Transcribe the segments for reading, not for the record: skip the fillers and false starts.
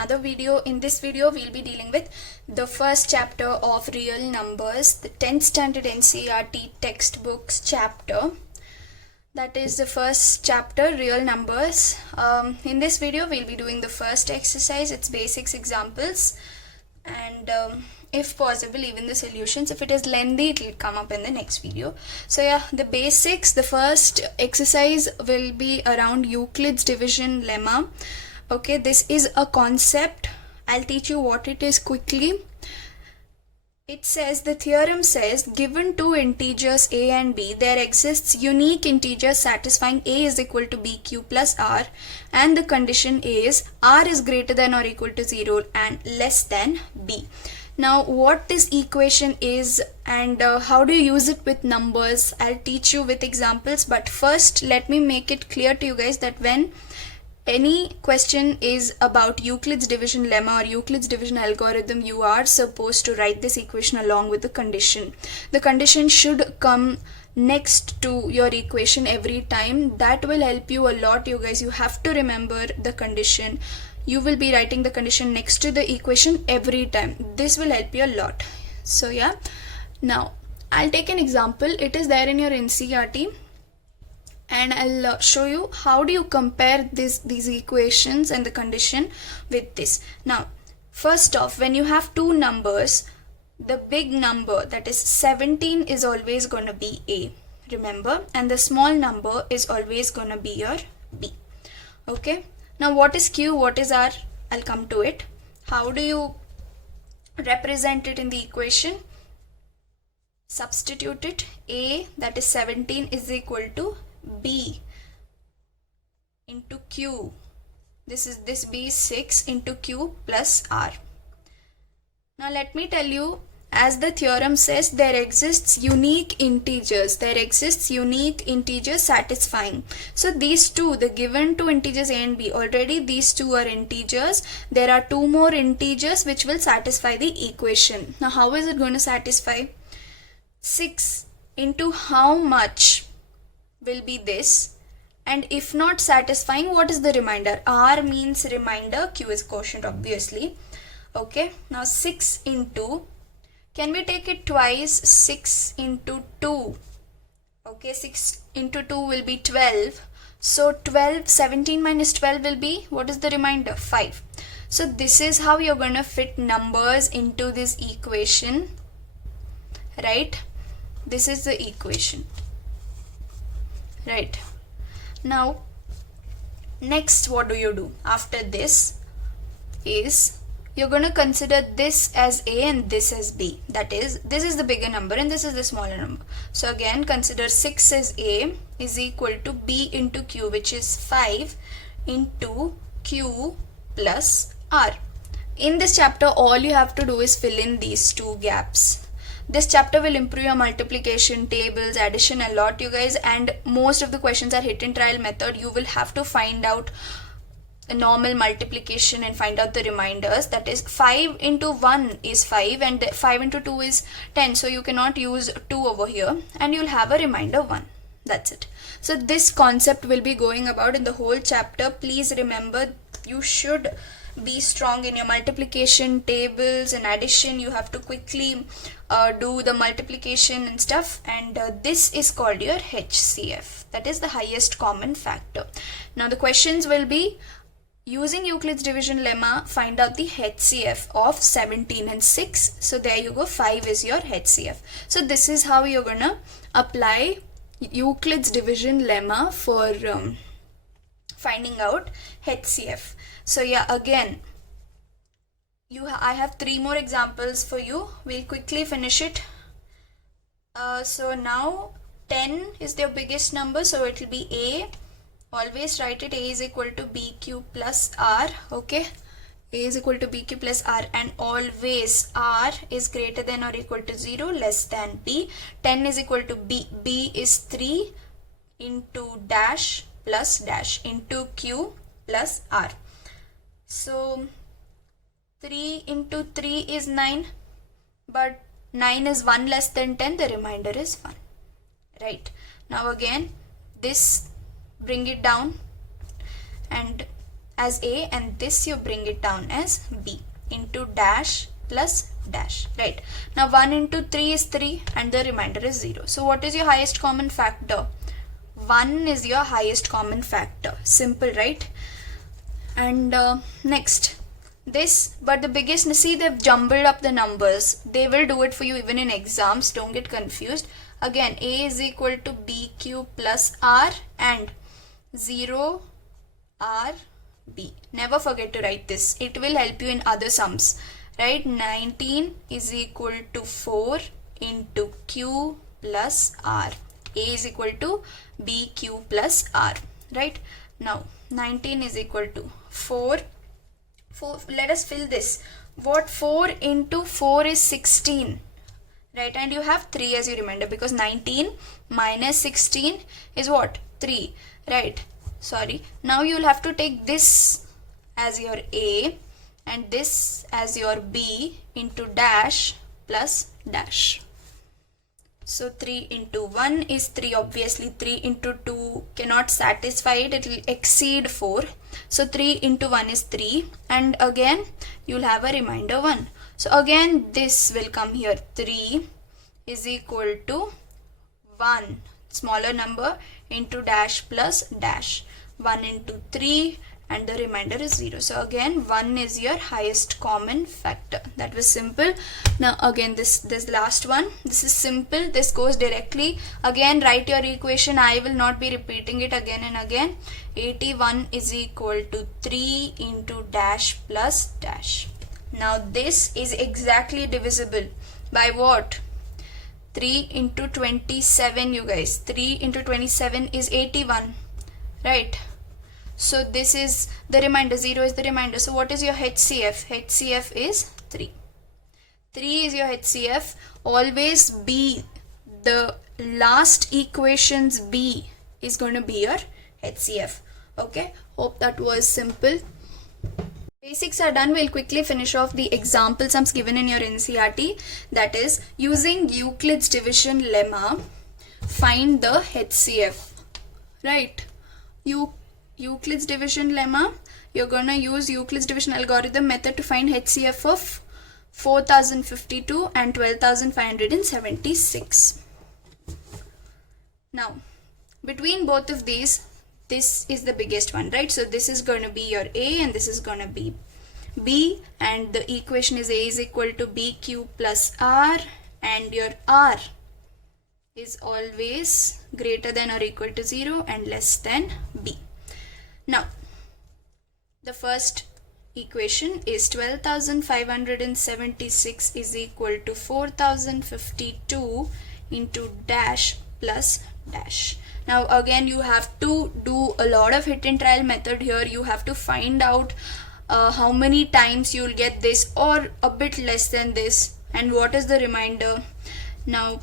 another video. In this video we'll be dealing with the first chapter of real numbers, the 10th standard NCERT textbooks chapter. That is the first chapter, real numbers. In this video we'll be doing the first exercise, its basics examples, and if possible even the solutions. If it is lengthy, it will come up in the next video. So yeah, the basics, the first exercise will be around Euclid's division lemma. Okay, this is a concept. I'll teach you what it is quickly. It says, the theorem says, given two integers a and b, there exists unique integers satisfying a is equal to bq plus r, and the condition is r is greater than or equal to 0 and less than b. Now what this equation is and how do you use it with numbers, I'll teach you with examples, but first let me make it clear to you guys that when any question is about Euclid's division lemma or Euclid's division algorithm, you are supposed to write this equation along with the condition. The condition should come next to your equation every time. That will help you a lot, you guys. You have to remember the condition. You will be writing the condition next to the equation every time. This will help you a lot. So yeah, now I'll take an example. It is there in your NCERT. And I'll show you how do you compare these equations and the condition with this. Now, first off, when you have two numbers, the big number, that is 17, is always going to be A, remember, and the small number is always going to be your B. Okay, now what is Q, what is R? I'll come to it. How do you represent it in the equation? Substitute it. A, that is 17, is equal to B into Q. This B is 6 into Q plus R. Now let me tell you, as the theorem says, there exists unique integers. There exists unique integers satisfying. So these two, the given two integers A and B, already these two are integers. There are two more integers which will satisfy the equation. Now how is it going to satisfy? 6 into how much will be this, and if not satisfying, what is the remainder? R means remainder, Q is quotient obviously. Okay, now 6 into, can we take it twice? 6 into 2. Okay, 6 into 2 will be 12. So 17 minus 12 will be, what is the remainder? 5. So this is how you're going to fit numbers into this equation, right? This is the equation. Right, now next what do you do after this is you're going to consider this as A and this as B. That is, this is the bigger number and this is the smaller number. So again, consider 6 as A is equal to B into Q, which is 5 into Q plus R. In this chapter, all you have to do is fill in these two gaps. This chapter will improve your multiplication, tables, addition a lot, you guys, and most of the questions are hit and trial method. You will have to find out a normal multiplication and find out the reminders. That is, 5 into 1 is 5 and 5 into 2 is 10. So you cannot use 2 over here and you'll have a reminder 1. That's it. So this concept will be going about in the whole chapter. Please remember, you should be strong in your multiplication, tables and addition. You have to quickly do the multiplication and stuff, and this is called your HCF, that is the highest common factor. Now the questions will be, using Euclid's division lemma, find out the HCF of 17 and 6. So there you go, 5 is your HCF. So this is how you're gonna apply Euclid's division lemma for finding out HCF. So yeah, again, I have 3 more examples for you. We'll quickly finish it. So now 10 is their biggest number, so it will be A. Always write it, A is equal to BQ plus R. Okay, A is equal to BQ plus R, and always R is greater than or equal to 0, less than B. 10 is equal to B. B is 3 into dash plus dash into Q plus R. So 3 into 3 is 9, but 9 is 1 less than 10, the remainder is 1. Right, now again this, bring it down, and as A and this you bring it down as B into dash plus dash, right? Now 1 into 3 is 3 and the remainder is 0. So what is your highest common factor? 1 is your highest common factor. Simple, right? And next this, but the biggest, see they've jumbled up the numbers. They will do it for you even in exams, don't get confused. Again, A is equal to BQ plus R and 0 R B. Never forget to write this. It will help you in other sums, right? 19 is equal to 4 into Q plus R. A is equal to BQ plus R, right? Now 19 is equal to 4. Let us fill this. What 4 into 4 is 16, right? And you have 3 as you remember, because 19 minus 16 is what? 3, right? Sorry. Now you will have to take this as your A and this as your B into dash plus dash. So 3 into 1 is 3, obviously 3 into 2 cannot satisfy it, it will exceed 4. So 3 into 1 is 3 and again you will have a remainder 1. So again this will come here, 3 is equal to 1, smaller number, into dash plus dash. 1 into 3 and the remainder is 0. So again 1 is your highest common factor. That was simple. Now again this last one, this is simple, this goes directly. Again write your equation, I will not be repeating it again and again. 81 is equal to 3 into dash plus dash. Now this is exactly divisible by what? 3 into 27, you guys. 3 into 27 is 81, right? So this is the remainder, 0 is the remainder. So what is your HCF? HCF is 3. 3 is your HCF. Always B, the last equation's B is going to be your HCF. Okay, hope that was simple. Basics are done. We'll quickly finish off the example sums given in your NCERT. That is, using Euclid's division lemma, find the HCF, right? Euclid's division lemma, you're gonna use Euclid's division algorithm method to find HCF of 4052 and 12576. Now, between both of these, this is the biggest one, right? So this is going to be your A and this is going to be B, and the equation is A is equal to BQ plus R, and your R is always greater than or equal to 0 and less than B. Now, the first equation is 12,576 is equal to 4,052 into dash plus dash. Now again you have to do a lot of hit and trial method here. You have to find out how many times you will get this or a bit less than this and what is the remainder. Now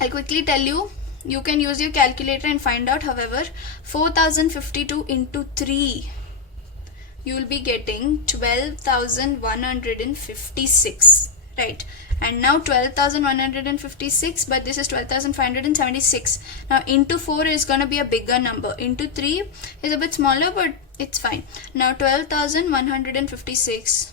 I'll quickly tell you, you can use your calculator and find out. However, 4052 into 3, you will be getting 12,156, right? And now 12,156, but this is 12,576. Now into 4 is going to be a bigger number. Into 3 is a bit smaller, but it's fine. Now 12,156.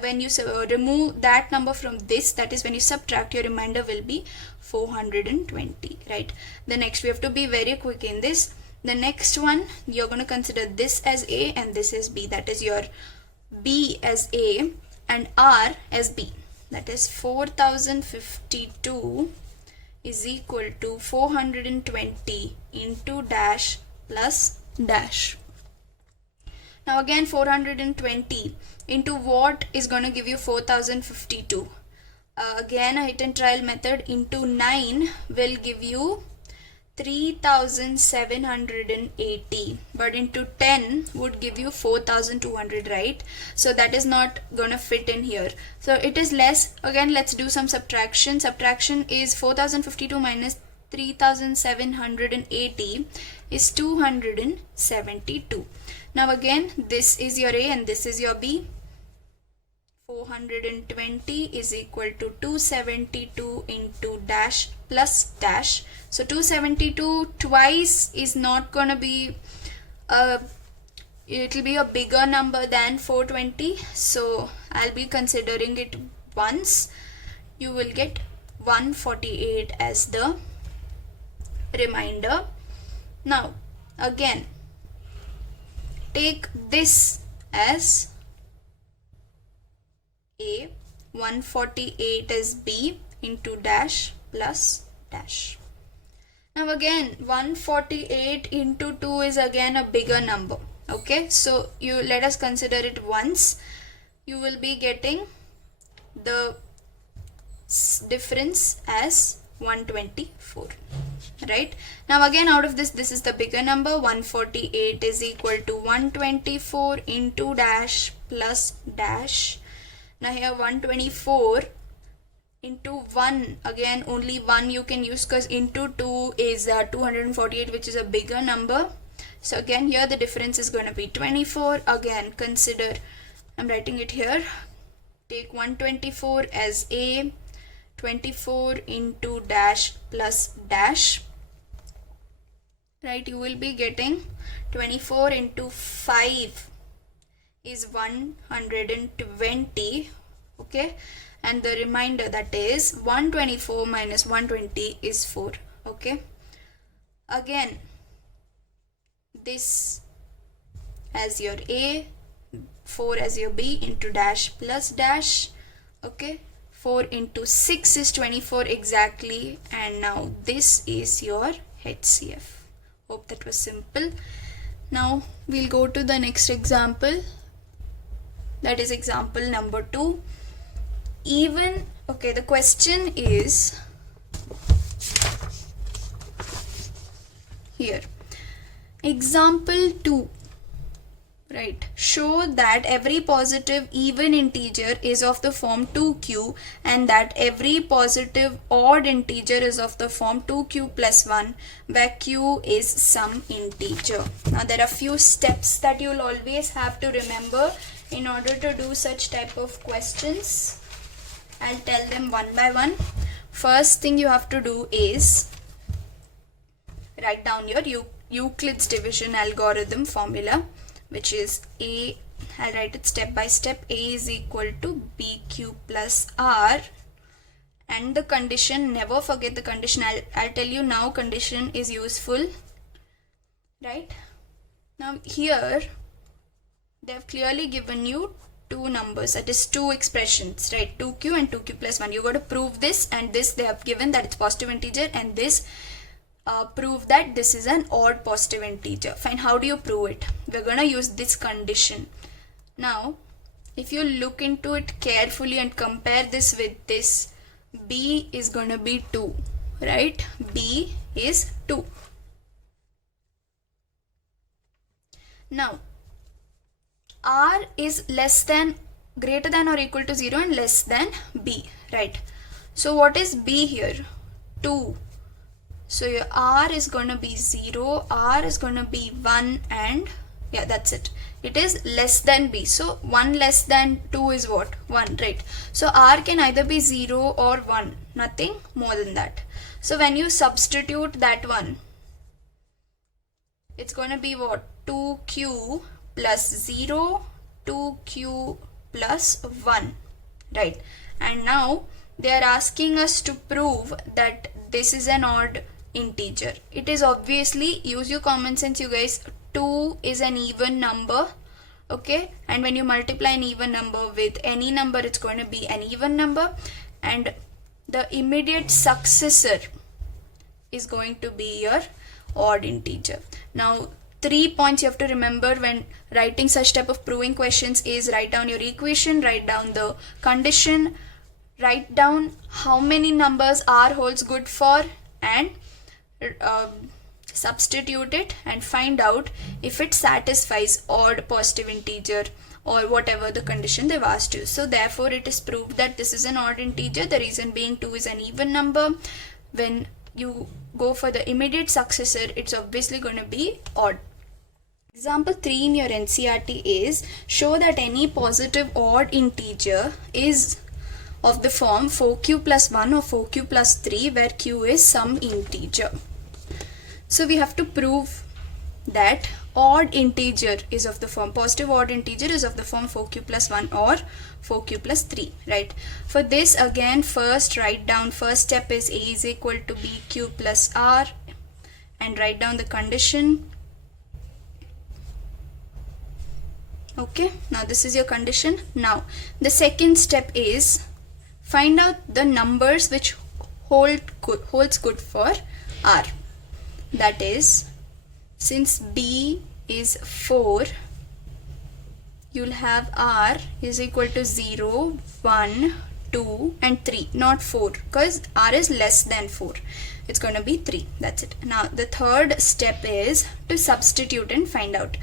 When you remove that number from this, that is when you subtract, your remainder will be 420, right? The next, we have to be very quick in this. The next one, you're going to consider this as A and this as B. That is your B as A and R as B. That is 4052 is equal to 420 into dash plus dash. Now again 420 into what is going to give you 4052. Again a hit and trial method, into 9 will give you 3780, but into 10 would give you 4200, right? So that is not gonna fit in here, so it is less. Again let's do some subtraction. Subtraction is 4052 minus 3780 is 272. Now again this is your A and this is your B. 420 is equal to 272 into dash plus dash. So 272 twice is not gonna be it will be a bigger number than 420, so I'll be considering it once. You will get 148 as the remainder. Now again take this as A, 148 as B into dash plus dash. Now again 148 into 2 is again a bigger number. Okay, so you let us consider it once. You will be getting the difference as 124. Right, now again out of this is the bigger number. 148 is equal to 124 into dash plus dash. Now here 124 into 1, again only 1 you can use because into 2 is 248, which is a bigger number. So again here the difference is going to be 24. Again consider, I'm writing it here, take 124 as A, 24 into dash plus dash. Right, you will be getting 24 into 5 is 120. Okay, and the remainder, that is 124 minus 120 is 4. Okay, again this as your A, 4 as your B into dash plus dash. Okay, 4 into 6 is 24 exactly, and now this is your HCF. Hope that was simple. Now we'll go to the next example, that is example number 2. Even, okay, the question is here, example 2, right, show that every positive even integer is of the form 2q and that every positive odd integer is of the form 2q plus 1 where q is some integer. Now there are few steps that you'll always have to remember in order to do such type of questions. I'll tell them one by one. First thing you have to do is write down your Euclid's division algorithm formula, which is A, I'll write it step by step. A is equal to BQ plus R, and the condition, never forget the condition. I'll tell you now condition is useful. Right, now here they have clearly given you two numbers, that is two expressions, right, 2q and 2q plus 1. You got to prove this, and this they have given that it's positive integer, and this prove that this is an odd positive integer. Fine, how do you prove it? We're gonna use this condition. Now if you look into it carefully and compare this with this, B is gonna be 2, right? B is 2. Now R is less than, greater than or equal to 0 and less than B, right? So what is B here? 2. So your R is going to be 0, R is going to be 1, and yeah, that's it. It is less than B. So 1 less than 2 is what? 1, right? So R can either be 0 or 1, nothing more than that. So when you substitute that one, it's going to be what? 2q plus 0, 2q plus 1, right? And now they are asking us to prove that this is an odd integer. It is obviously, use your common sense you guys, 2 is an even number, okay, and when you multiply an even number with any number, it's going to be an even number, and the immediate successor is going to be your odd integer. Now 3 points you have to remember when writing such type of proving questions is write down your equation, write down the condition, write down how many numbers R holds good for, and substitute it and find out if it satisfies odd positive integer or whatever the condition they've asked you. So therefore it is proved that this is an odd integer. The reason being 2 is an even number. When you go for the immediate successor, it's obviously going to be odd. Example 3 in your NCERT is show that any positive odd integer is of the form 4q plus 1 or 4q plus 3 where q is some integer. So we have to prove that odd integer is of the form, positive odd integer is of the form 4q plus 1 or 4q plus 3, right? For this, again, first write down, first step is a is equal to bq plus r, and write down the condition. Okay, now this is your condition. Now the second step is find out the numbers which holds good for r. That is, since b is 4, you'll have r is equal to 0, 1, 2 and 3, not 4, because r is less than 4. It's going to be 3. That's it. Now the third step is to substitute and find out.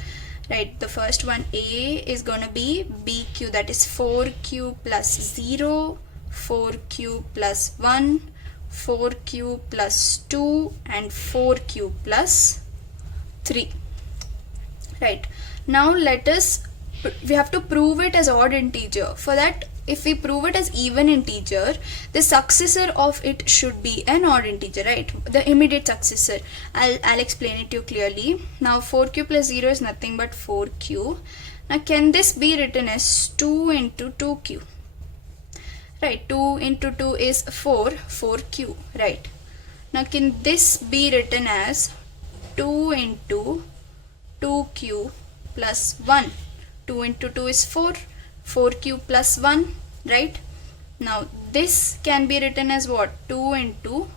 Right, the first one, a is going to be bq, that is 4q plus 0, 4q plus 1, 4q plus 2 and 4q plus 3. Right, now we have to prove it as odd integer. For that, if we prove it as even integer, the successor of it should be an odd integer, right? The immediate successor. I'll explain it to you clearly. Now 4q plus 0 is nothing but 4q. Now can this be written as 2 into 2q? Right, 2 into 2 is 4q, right? Now can this be written as 2 into 2q plus 1? 2 into 2 is 4. 4q plus 1, right? Now this can be written as what? 2 into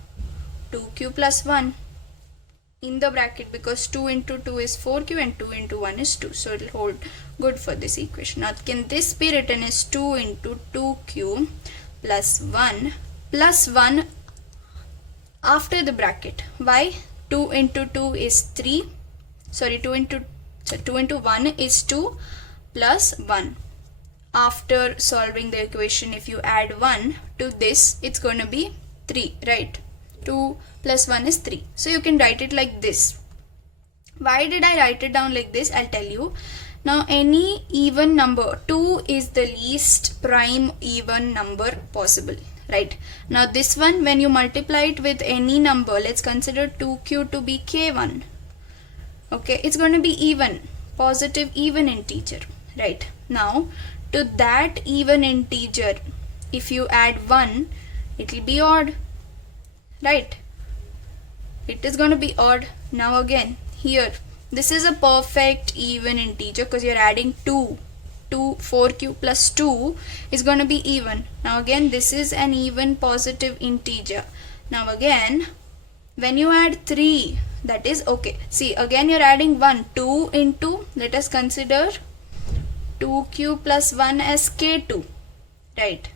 2q plus 1 in the bracket, because 2 into 2 is 4q and 2 into 1 is 2. So it will hold good for this equation. Now can this be written as 2 into 2q plus 1 after the bracket? Why? 2 into 2 is 3. Sorry, 2 into 1 is 2 plus 1. After solving the equation, if you add 1 to this, it's going to be 3, right? 2 plus 1 is 3. So you can write it like this. Why did I write it down like this? I'll tell you. Now any even number, 2 is the least prime even number possible, right? Now this one, when you multiply it with any number, let's consider 2q to be k1. Okay, it's going to be even, positive even integer, right? Now to that even integer, if you add 1, it will be odd, right? It is going to be odd. Now again, here, this is a perfect even integer because you're adding 2. 4q plus 2 is going to be even. Now again, this is an even positive integer. Now again, when you add 3, that is okay. See, again you're adding 1. 2 into, let us consider 2q plus 1 as k2, right?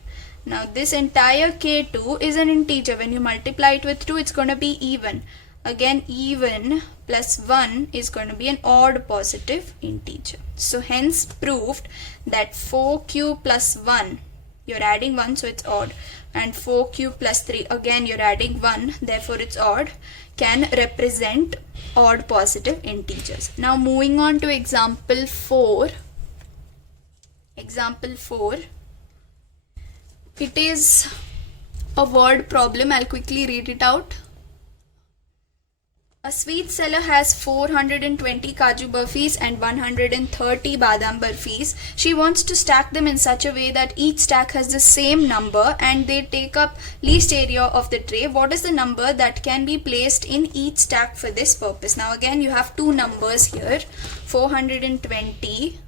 Now this entire k2 is an integer. When you multiply it with 2, it's going to be even. Again, even plus 1 is going to be an odd positive integer. So hence proved that 4q plus 1, you're adding 1, so it's odd, and 4q plus 3, again you're adding 1, therefore it's odd, can represent odd positive integers. Now moving on to example 4. Example 4, it is a word problem. I'll quickly read it out. A sweet seller has 420 Kaju Burfis and 130 Badam Burfis. She wants to stack them in such a way that each stack has the same number and they take up least area of the tray. What is the number that can be placed in each stack for this purpose? Now again, you have two numbers here, 420,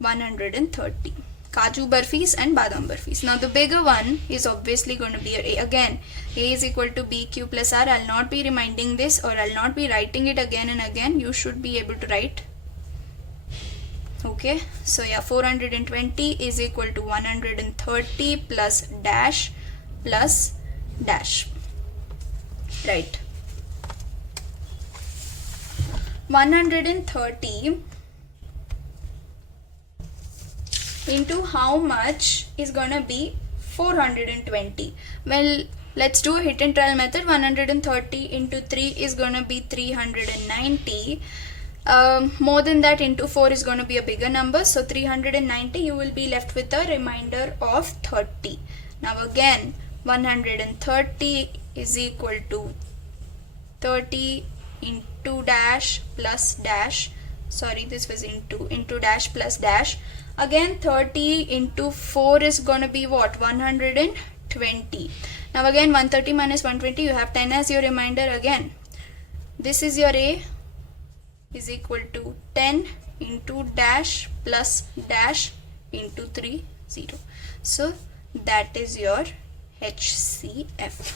130. Kaju Burfis and Badam Burfis. Now the bigger one is obviously going to be A. Again, A is equal to BQ plus R. I'll not be reminding this, or I'll not be writing it again and again. You should be able to write. Okay. So yeah, 420 is equal to 130 plus dash plus dash. Right. 130 into how much is gonna be 420. Well, let's do a hit and trial method. 130 into 3 is gonna be 390. More than that, into 4 is gonna be a bigger number, so 390, you will be left with a remainder of 30. Now again, 130 is equal to 30 into into dash plus dash, sorry, this was into dash plus dash. Again 30 into 4 is gonna be what? 120. Now again 130 minus 120, you have 10 as your reminder again. This is your A is equal to 10 into dash plus dash into 3, 0. So that is your HCF.